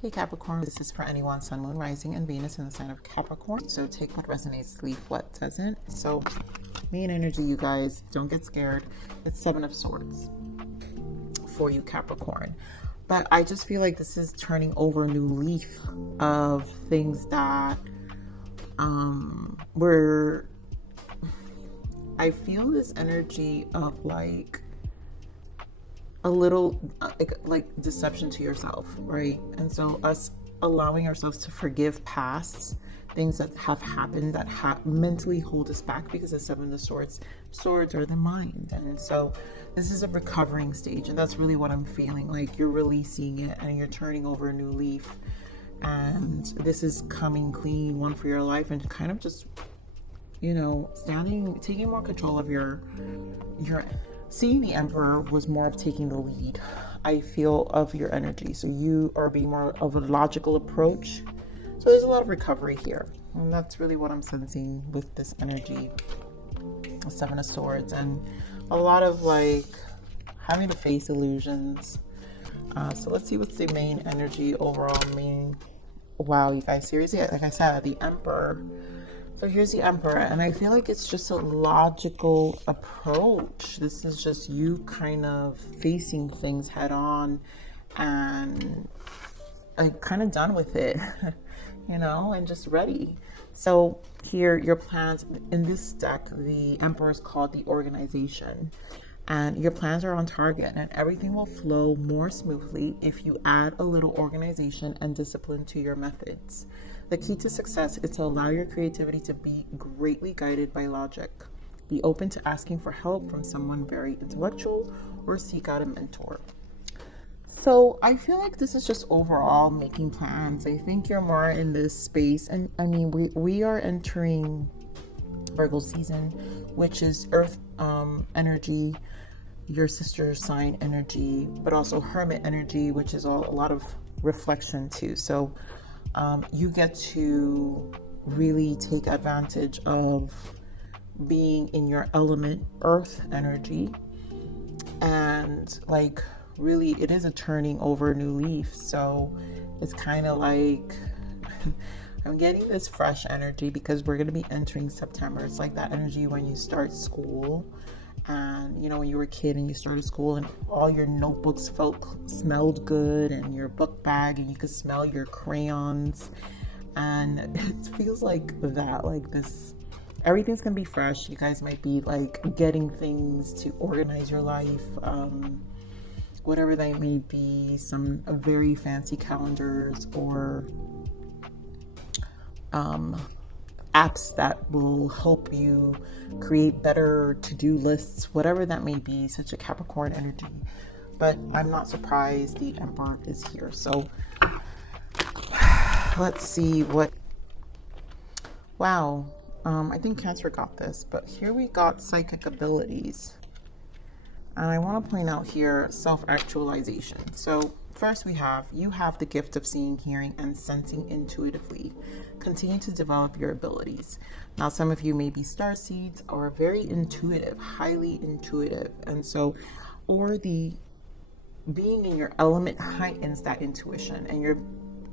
Hey Capricorn, this is for anyone, Sun, Moon, Rising, and Venus in the sign of Capricorn. So take what resonates, leave what doesn't. So main energy, you guys, don't get scared. It's Seven of Swords for you, Capricorn. But I just feel like this is turning over a new leaf of things that I feel this energy of like a little like deception to yourself, right? And so us allowing ourselves to forgive past things that have happened that mentally hold us back, because the Seven of Swords are the mind. And so this is a recovering stage, and that's really what I'm feeling. Like you're releasing it and you're turning over a new leaf, and this is coming clean, one for your life, and kind of just, you know, taking more control of your seeing the Emperor was more of taking the lead, I feel, of your energy. So you are being more of a logical approach. So there's a lot of recovery here. And that's really what I'm sensing with this energy, the Seven of Swords, and a lot of like having to face illusions. So let's see what's the main energy overall. Wow, you guys, seriously, like I said, the Emperor. So here's the Emperor, and I feel like it's just a logical approach. This is just you kind of facing things head on and like kind of done with it, you know, and just ready. So here, your plans in this deck, the Emperor is called the organization, and your plans are on target, and everything will flow more smoothly if you add a little organization and discipline to your methods. The key to success is to allow your creativity to be greatly guided by logic. Be open to asking for help from someone very intellectual, or seek out a mentor. So I feel like this is just overall making plans. I think you're more in this space. And I mean, we are entering Virgo season, which is Earth energy, your sister sign energy, but also Hermit energy, which is a lot of reflection too. So you get to really take advantage of being in your element, Earth energy, and like really it is a turning over a new leaf. So it's kind of like I'm getting this fresh energy because we're going to be entering September. It's like that energy when you start school, and you know, when you were a kid and you started school and all your notebooks smelled good, and your book bag, and you could smell your crayons, and it feels like that, like this, everything's gonna be fresh. You guys might be like getting things to organize your life, whatever that may be, some very fancy calendars or apps that will help you create better to-do lists, whatever that may be. Such a Capricorn energy. But I'm not surprised the Emperor is here. So let's see what, wow, I think Cancer got this, but here we got psychic abilities. And I want to point out here self-actualization. So first you have the gift of seeing, hearing, and sensing intuitively. Continue to develop your abilities. Now, some of you may be star seeds or very intuitive, highly intuitive. And so, or the being in your element heightens that intuition and your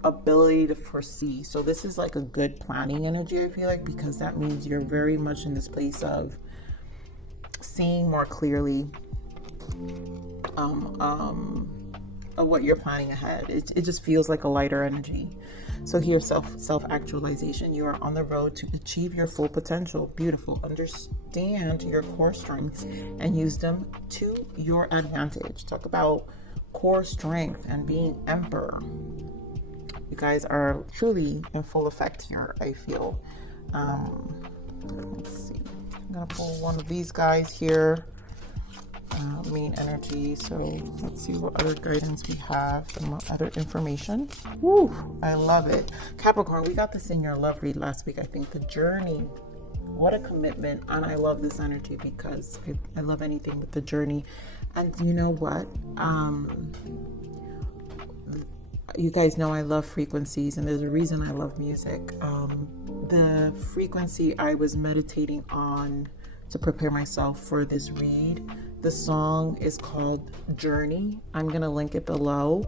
ability to foresee. So this is like a good planning energy, I feel like, because that means you're very much in this place of seeing more clearly of what you're planning ahead. It just feels like a lighter energy. So here, self-actualization. You are on the road to achieve your full potential. Beautiful. Understand your core strengths and use them to your advantage. Talk about core strength and being Emperor. You guys are truly in full effect here, I feel. Let's see. I'm gonna pull one of these guys here. Main energy. So let's see what other guidance we have, some other information. Woo, I love it. Capricorn, we got this in your love read last week. I think the journey, what a commitment. And I love this energy because I love anything with the journey. And you know what? You guys know I love frequencies, and there's a reason I love music. The frequency I was meditating on to prepare myself for this read, the song is called Journey. I'm gonna link it below.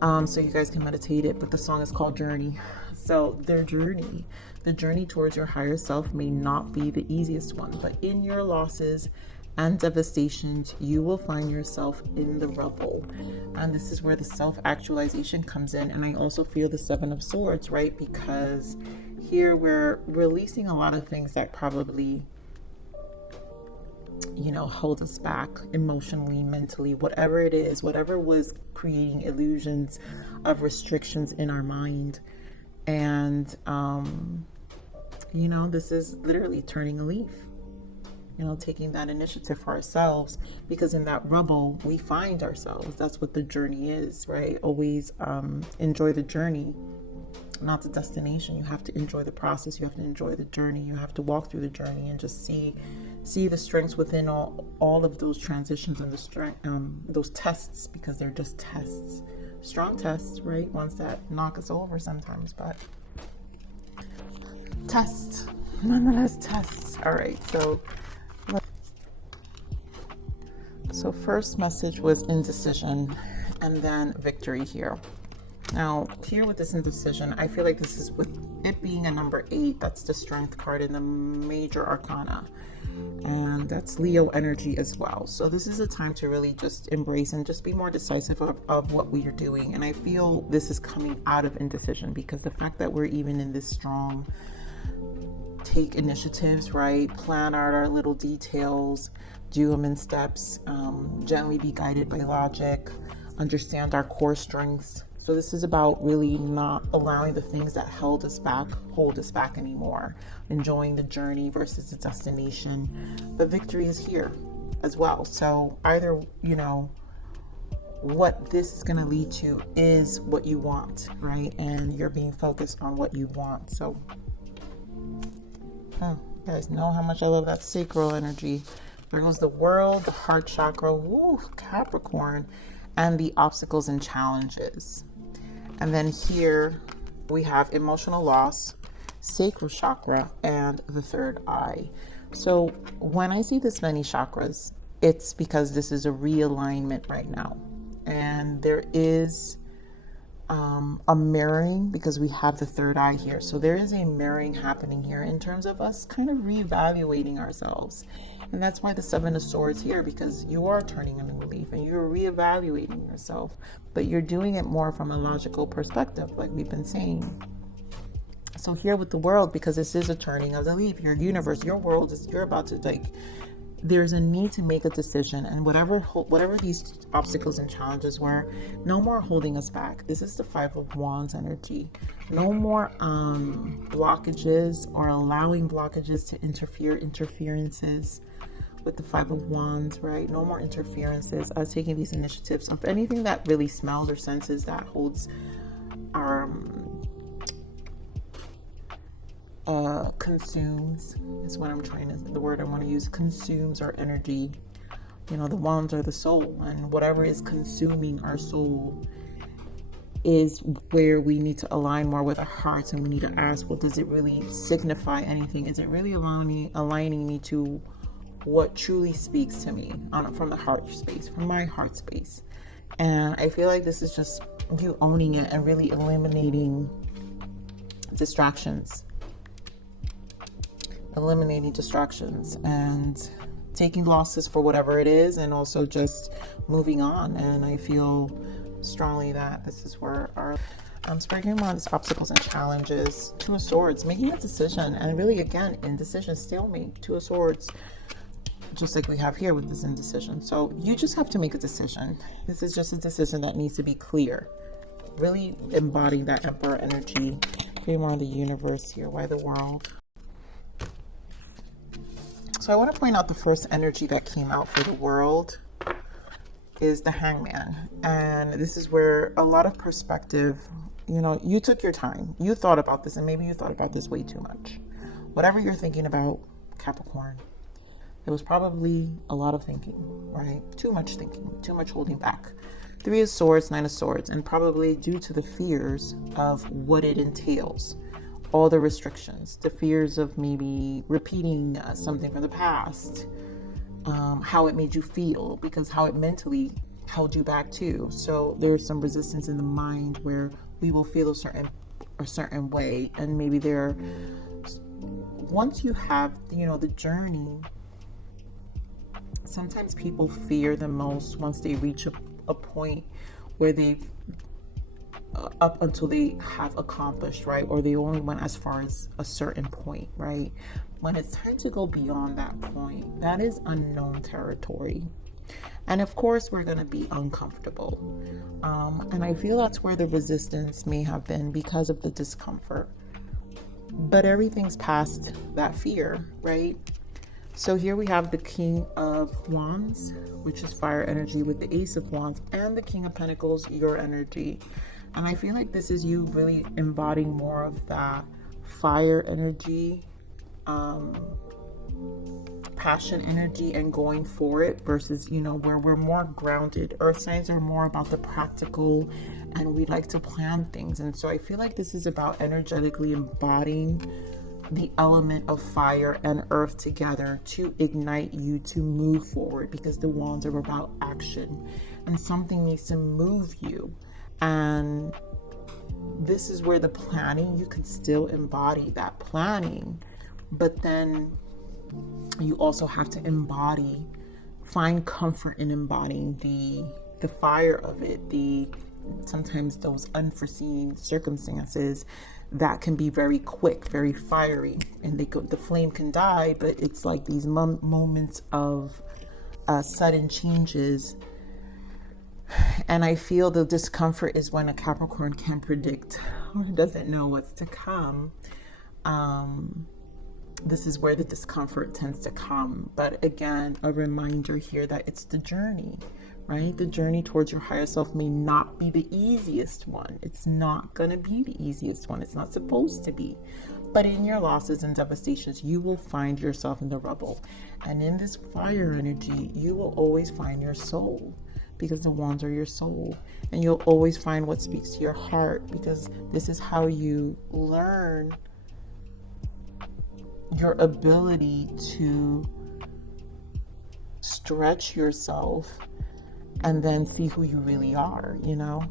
So you guys can meditate it, but the song is called Journey. So the journey towards your higher self may not be the easiest one, but in your losses and devastations, you will find yourself in the rubble. And this is where the self-actualization comes in. And I also feel the Seven of Swords, right? Because here we're releasing a lot of things that probably, you know, hold us back emotionally, mentally, whatever it is, whatever was creating illusions of restrictions in our mind. And, you know, this is literally turning a leaf, you know, taking that initiative for ourselves, because in that rubble, we find ourselves. That's what the journey is, right? Always enjoy the journey, not the destination. You have to enjoy the process. You have to enjoy the journey. You have to walk through the journey and just see the strengths within all of those transitions and the strength, those tests, because they're just tests, strong tests, right? Ones that knock us over sometimes, but tests, nonetheless tests. All right, so first message was indecision, and then victory here. Now, here with this indecision, I feel like this is with it being a number 8, that's the strength card in the major arcana. And that's Leo energy as well. So this is a time to really just embrace and just be more decisive of what we are doing. And I feel this is coming out of indecision, because the fact that we're even in this strong take initiatives, right? Plan out our little details, do them in steps, gently be guided by logic, understand our core strengths. So this is about really not allowing the things that hold us back anymore, enjoying the journey versus the destination. But victory is here as well. So either, you know, what this is going to lead to is what you want, right? And you're being focused on what you want. So you guys know how much I love that sacral energy. There goes the world, the heart chakra, woo, Capricorn, and the obstacles and challenges. And then here we have emotional loss, sacral chakra, and the third eye. So when I see this many chakras, it's because this is a realignment right now. And there is a mirroring, because we have the third eye here. So there is a mirroring happening here in terms of us kind of reevaluating ourselves. And that's why the Seven of Swords here, because you are turning a new leaf and you're reevaluating yourself, but you're doing it more from a logical perspective, like we've been saying. So here with the world, because this is a turning of the leaf, your universe, your world is, you're about to, like, there's a need to make a decision, and whatever these obstacles and challenges were, no more holding us back. This is the Five of Wands energy. No more blockages or allowing blockages to interferences with the Five of Wands, right? No more interferences. Taking these initiatives of anything that really smells or senses that holds consumes is what I'm trying to, the word I want to use, consumes our energy. You know, the wands are the soul, and whatever is consuming our soul is where we need to align more with our hearts, and we need to ask, well, does it really signify anything? Is it really aligning me to what truly speaks to me from the heart space, from my heart space? And I feel like this is just you owning it and really eliminating distractions and taking losses for whatever it is, and also just moving on. And I feel strongly that this is where our speaking about these obstacles and challenges, Two of Swords, making a decision, and really again indecision, stalemate, Two of Swords, just like we have here with this indecision. So you just have to make a decision. This is just a decision that needs to be clear, really embodying that Emperor energy. Create more of the universe here. Why the world? So I want to point out the first energy that came out for the world is the Hangman. And this is where a lot of perspective, you know, you took your time. You thought about this, and maybe you thought about this way too much. Whatever you're thinking about, Capricorn, it was probably a lot of thinking, right? Too much thinking, too much holding back. Three of Swords, Nine of Swords, and probably due to the fears of what it entails. All the restrictions, the fears of maybe repeating something from the past, how it made you feel, because how it mentally held you back too. So there's some resistance in the mind where we will feel a certain way, and maybe once you have, you know, the journey, sometimes people fear the most once they reach a point where they've up until they have accomplished, right? Or they only went as far as a certain point, right? When it's time to go beyond that point, that is unknown territory. And of course, we're going to be uncomfortable. And I feel that's where the resistance may have been, because of the discomfort. But everything's past that fear, right? So here we have the King of Wands, which is fire energy, with the Ace of Wands, and the King of Pentacles, your energy. And I feel like this is you really embodying more of that fire energy, passion energy, and going for it, versus, you know, where we're more grounded. Earth signs are more about the practical, and we like to plan things. And so I feel like this is about energetically embodying the element of fire and earth together to ignite you to move forward, because the wands are about action and something needs to move you. And this is where the planning, you can still embody that planning, but then you also have to find comfort in embodying the fire of it, sometimes those unforeseen circumstances that can be very quick, very fiery, and the flame can die, but it's like these moments of sudden changes. And I feel the discomfort is when a Capricorn can predict or doesn't know what's to come. This is where the discomfort tends to come. But again, a reminder here that it's the journey, right? The journey towards your higher self may not be the easiest one. It's not going to be the easiest one. It's not supposed to be. But in your losses and devastations, you will find yourself in the rubble. And in this fire energy, you will always find your soul, because the wands are your soul. And you'll always find what speaks to your heart, because this is how you learn your ability to stretch yourself and then see who you really are, you know.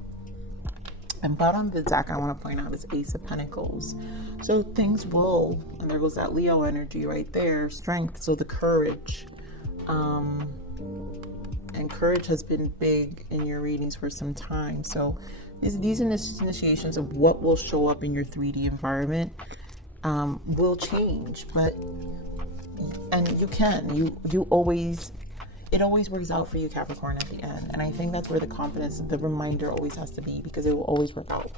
And bottom of the deck, I want to point out, is Ace of Pentacles. So things will, and there goes that Leo energy right there, strength, so the courage. And courage has been big in your readings for some time. So these initiations of what will show up in your 3D environment will change, and it always works out for you, Capricorn, at the end. And I think that's where the confidence, the reminder always has to be, because it will always work out.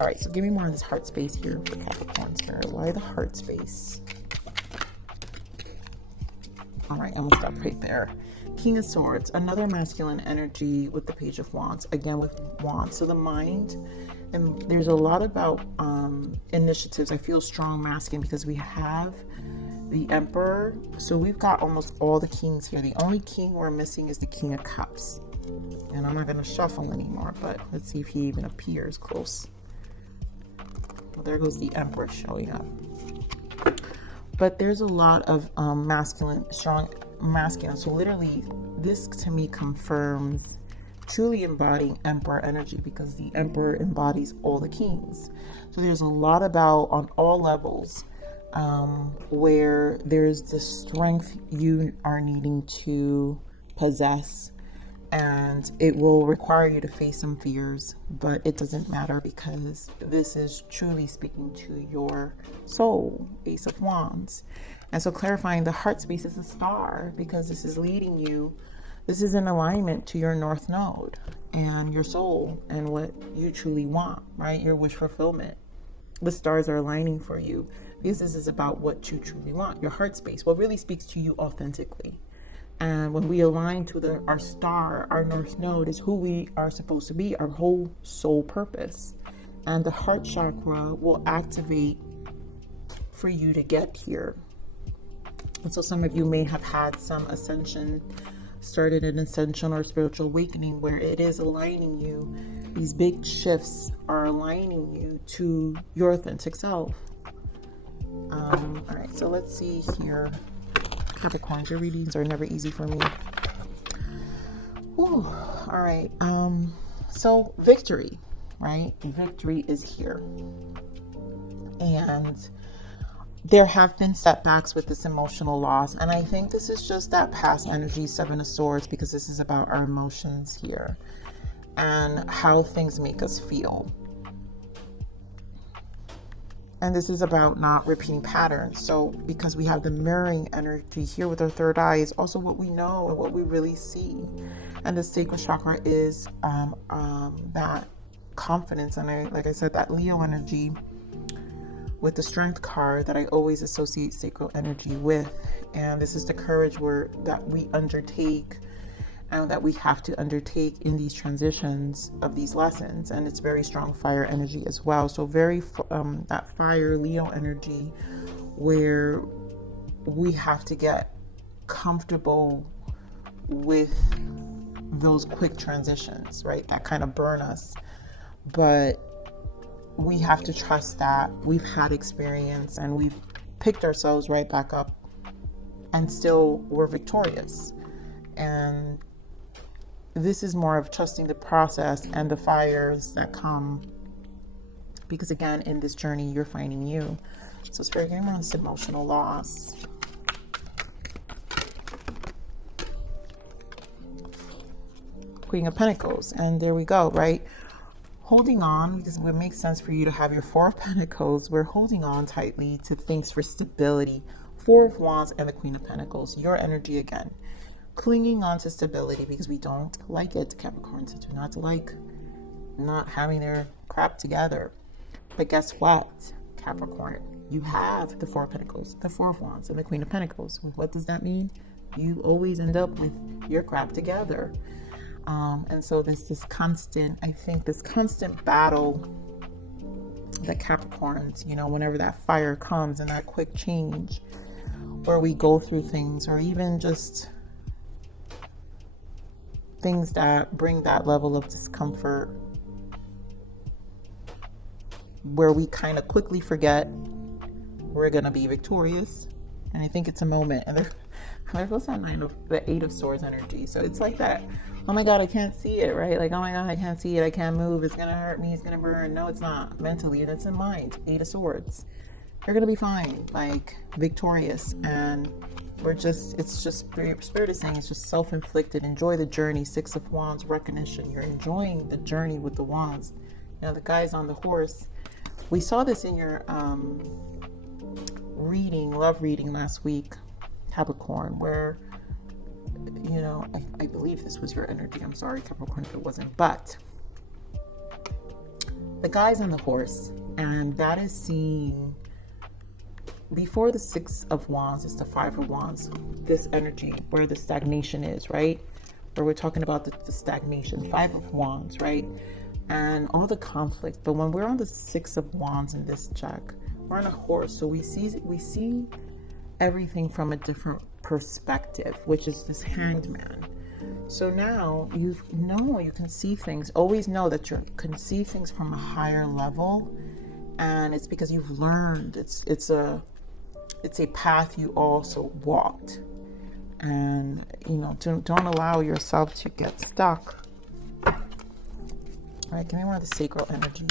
All right, so give me more of this heart space here for Capricorn Spirit. Why the heart space? All right, I'm gonna stop right there. King of Swords, another masculine energy with the Page of Wands, again with Wands. So the mind, and there's a lot about initiatives. I feel strong masculine because we have the Emperor. So we've got almost all the kings here. The only king we're missing is the King of Cups. And I'm not going to shuffle anymore, but let's see if he even appears close. Well, there goes the Emperor showing up. But there's a lot of masculine, strong masculine. So literally, this to me confirms truly embodying Emperor energy, because the Emperor embodies all the kings. So there's a lot about, on all levels, where there's the strength you are needing to possess, and it will require you to face some fears, but it doesn't matter, because this is truly speaking to your soul, Ace of Wands. And so clarifying the heart space is a star, because this is leading you. This is in alignment to your North Node and your soul and what you truly want, right? Your wish fulfillment. The stars are aligning for you, because this is about what you truly want, your heart space, what really speaks to you authentically. And when we align to our star, our North Node is who we are supposed to be, our whole soul purpose. And the heart chakra will activate for you to get here. And so some of you may have had some ascension, started an ascension or spiritual awakening where it is aligning you. These big shifts are aligning you to your authentic self. All right, so let's see here. Capricorn, your readings are never easy for me. Ooh, Whew. All right. So victory, right? Victory is here. And there have been setbacks with this emotional loss. And I think this is just that past energy, Seven of Swords, because this is about our emotions here and how things make us feel. And this is about not repeating patterns. So because we have the mirroring energy here with our third eye, is also what we know and what we really see. And the sacral chakra is that confidence. And like I said, that Leo energy with the strength card that I always associate sacral energy with. And this is the courage that we undertake and that we have to undertake in these transitions of these lessons. And it's very strong fire energy as well. So very that fire Leo energy where we have to get comfortable with those quick transitions, right? That kind of burn us. But we have to trust that we've had experience and we've picked ourselves right back up and still we're victorious. And this is more of trusting the process and the fires that come, because again, in this journey, you're finding you. So Spirit, give me on this emotional loss. Queen of Pentacles, and there we go, right? Holding on, because it would make sense for you to have your Four of Pentacles. We're holding on tightly to things for stability. Four of Wands and the Queen of Pentacles, your energy again. Clinging on to stability because we don't like it. Capricorns do not like not having their crap together. But guess what, Capricorn? You have the Four of Pentacles, the Four of Wands, and the Queen of Pentacles. What does that mean? You always end up with your crap together. And so there's this constant, I think this constant battle that Capricorns, you know, whenever that fire comes and that quick change, where we go through things, or even just things that bring that level of discomfort, where we kind of quickly forget we're going to be victorious. And I think it's a moment. And there goes that the Eight of Swords energy. So it's like that, oh my God, I can't see it, right? Like, oh my God, I can't see it. I can't move. It's going to hurt me. It's going to burn. No, it's not. Mentally, and it's in mind. Eight of Swords. You're going to be fine, like victorious. And it's just Spirit is saying it's just self-inflicted. Enjoy the journey. Six of Wands, recognition. You're enjoying the journey with the wands. You know, the guy's on the horse. We saw this in your love reading last week, Capricorn, where, you know, I believe this was your energy. I'm sorry, Capricorn, if it wasn't. But the guy's on the horse, and that is seen before the Six of Wands. It's the Five of Wands, this energy where the stagnation is, right? Where we're talking about the stagnation. Five of Wands, right? And all the conflict. But when we're on the Six of Wands in this check, we're on a horse, so we see everything from a different perspective, which is this Hanged Man. So now you can see things. Always know that you can see things from a higher level, and it's because you've learned. It's a path you also walked, and you know, don't allow yourself to get stuck. All right, give me more of the sacral energy.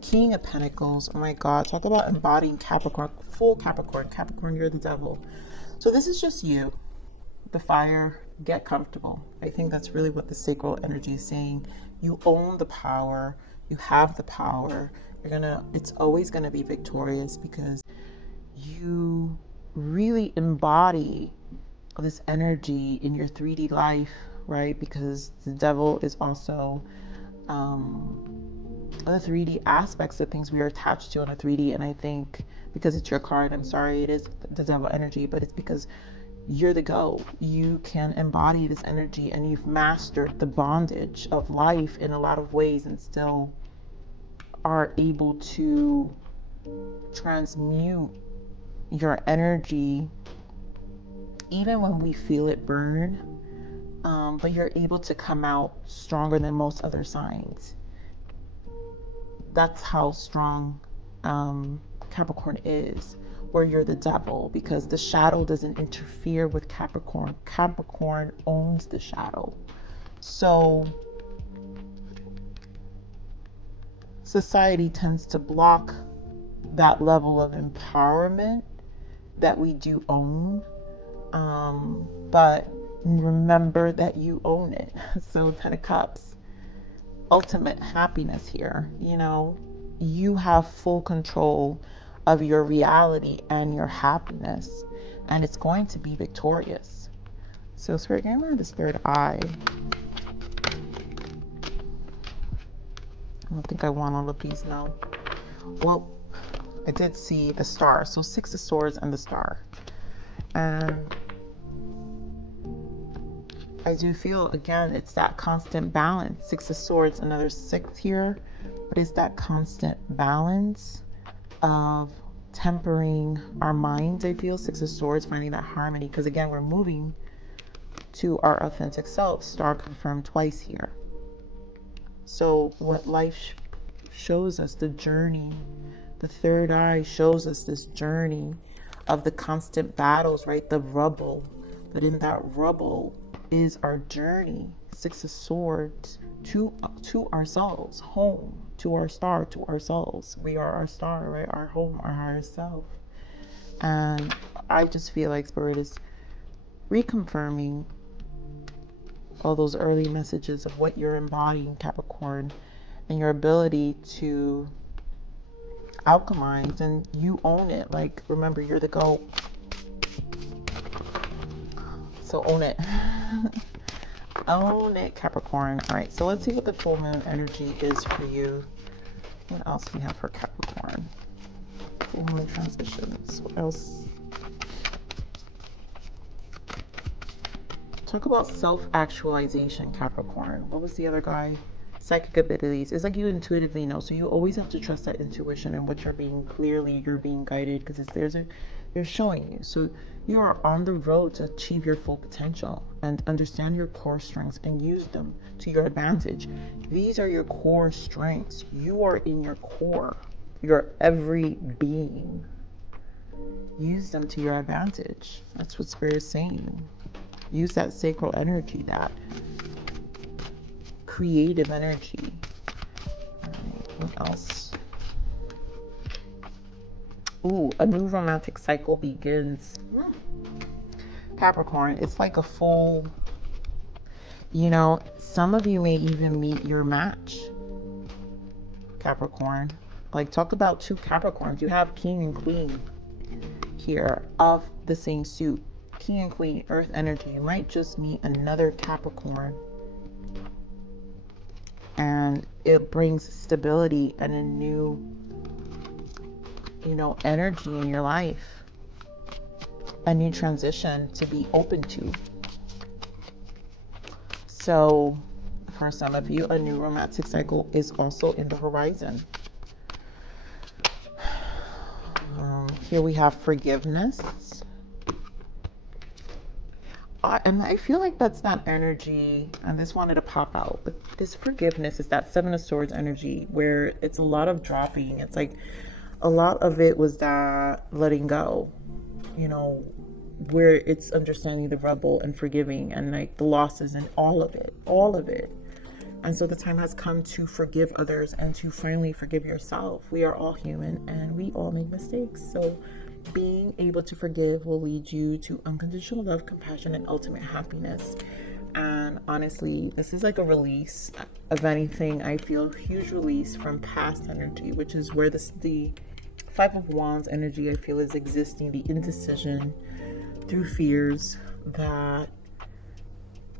King of Pentacles. Oh my God, talk about embodying Capricorn, full Capricorn. Capricorn, you're the devil. So this is just you, the fire. Get comfortable. I think that's really what the sacral energy is saying. You own the power. You have the power. It's always gonna be victorious because you really embody this energy in your 3D life, right? Because the devil is also the 3D aspects of things we are attached to on a 3D. And I think because it's your card, I'm sorry, it is the devil energy, but it's because you're the go. You can embody this energy, and you've mastered the bondage of life in a lot of ways, and still are able to transmute your energy even when we feel it burn. But you're able to come out stronger than most other signs. That's how strong Capricorn is. or you're the devil, because the shadow doesn't interfere with Capricorn. Capricorn owns the shadow. So society tends to block that level of empowerment that we do own. But remember that you own it. So 10 of Cups, ultimate happiness here. You know, you have full control of your reality and your happiness, and it's going to be victorious. So Spirit, give me this third eye. I don't think I want all of these now. Well, I did see the star. So 6 of Swords and the star. And I do feel, again, it's that constant balance. 6 of Swords, another 6 here. But it's that constant balance of tempering our minds, I feel. 6 of Swords, finding that harmony. Because, again, we're moving to our authentic self. Star confirmed twice here. So what life shows us, the journey, the third eye shows us this journey of the constant battles, right? The rubble. But in that rubble is our journey. 6 of Swords to ourselves, home, to our star, to ourselves. We are our star, right? Our home, our higher self. And I just feel like Spirit is reconfirming all those early messages of what you're embodying, Capricorn, and your ability to alchemize, and you own it. Like, remember, you're the GOAT. So own it. Own it, Capricorn. All right, so let's see what the full moon energy is for you. What else do we have for Capricorn? Full moon transitions. What else? Talk about self-actualization, Capricorn. What was the other guy? Psychic abilities. It's like you intuitively know. So you always have to trust that intuition and what you're being guided, because it's they're showing you. So you are on the road to achieve your full potential and understand your core strengths and use them to your advantage. These are your core strengths. You are in your core, your every being. Use them to your advantage. That's what Spirit is saying. Use that sacral energy, that creative energy. All right, what else? Ooh, a new romantic cycle begins. Capricorn, it's like a full, you know, some of you may even meet your match, Capricorn. Like, talk about 2 Capricorns. You have King and Queen here of the same suit. King and Queen, earth energy. You might just meet another Capricorn, and it brings stability and a new, you know, energy in your life, a new transition to be open to. So for some of you, a new romantic cycle is also in the horizon. Here we have forgiveness. And I feel like that's that energy, and this wanted to pop out, but this forgiveness is that 7 of Swords energy, where it's a lot of dropping. It's like a lot of it was that letting go, you know, where it's understanding the rubble and forgiving, and like the losses and all of it. And so the time has come to forgive others and to finally forgive yourself. We are all human and we all make mistakes. So being able to forgive will lead you to unconditional love, compassion, and ultimate happiness. And honestly, this is like a release of anything. I feel a huge release from past energy, which is where the 5 of Wands energy, I feel, is existing. The indecision through fears that,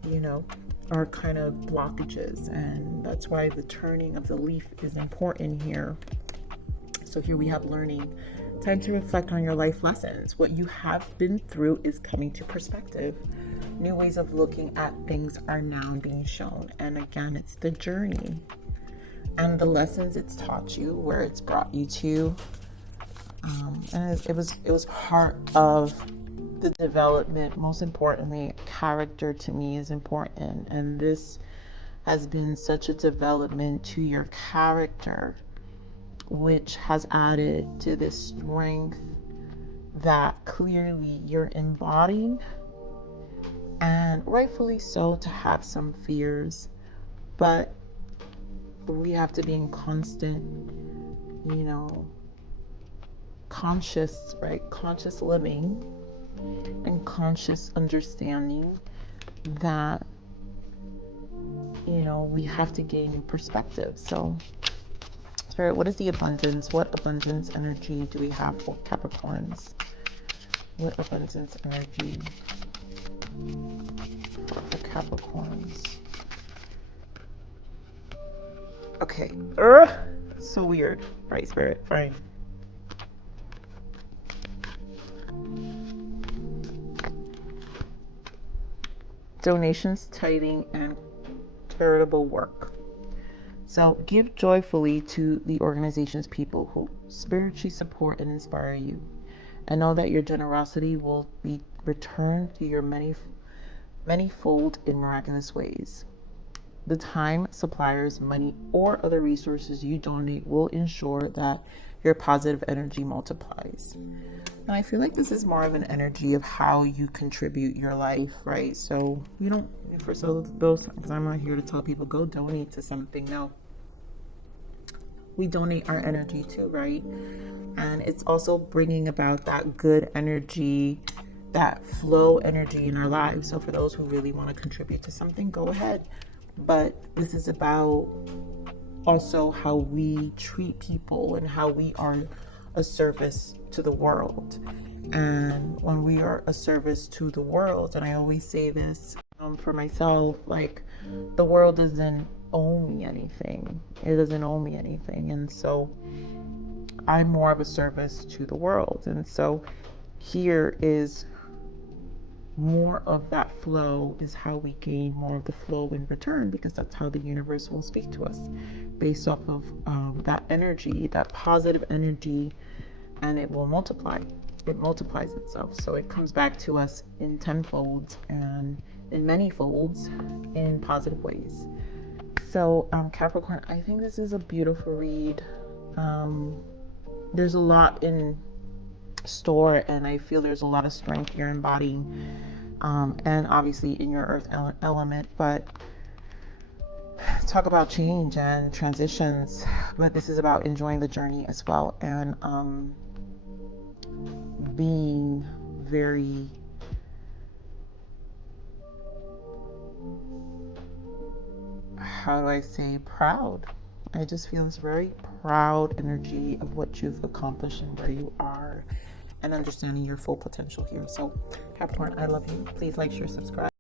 you know, are kind of blockages. And that's why the turning of the leaf is important here. So here we have learning. Time to reflect on your life lessons. What you have been through is coming to perspective. New ways of looking at things are now being shown. And again, it's the journey and the lessons it's taught you, where it's brought you to. And it was part of the development. Most importantly, character to me is important. And this has been such a development to your character, which has added to this strength that clearly you're embodying, and rightfully so, to have some fears, but we have to be in constant, conscious, right? Conscious living and conscious understanding that, we have to gain perspective. So, Spirit, what is the abundance? What abundance energy do we have for Capricorns? What abundance energy for Capricorns? Okay. So weird. Right, Spirit. Fine. Donations, tithing, and charitable work. So give joyfully to the organization's people who spiritually support and inspire you. And know that your generosity will be returned to your many-fold in miraculous ways. The time, suppliers, money, or other resources you donate will ensure that your positive energy multiplies. And I feel like this is more of an energy of how you contribute your life, right? So you don't, for those, because I'm not here to tell people go donate to something. No, we donate our energy too, right? And it's also bringing about that good energy, that flow energy in our lives. So for those who really want to contribute to something, go ahead. But this is about also how we treat people and how we are a service to the world. And when we are a service to the world, and I always say this for myself, like, the world doesn't owe me anything. It doesn't owe me anything. And so I'm more of a service to the world. And so here is more of that flow, is how we gain more of the flow in return, because that's how the universe will speak to us, based off of that energy, that positive energy, and it will multiply. It multiplies itself. So it comes back to us in tenfold and in many folds in positive ways. So Capricorn, I think this is a beautiful read. There's a lot in store, and I feel there's a lot of strength you're embodying, and obviously in your earth element. But talk about change and transitions, but this is about enjoying the journey as well, and being very proud. I just feel this very proud energy of what you've accomplished and where you are, and understanding your full potential here. So Capricorn, I love you. Please like, share, subscribe.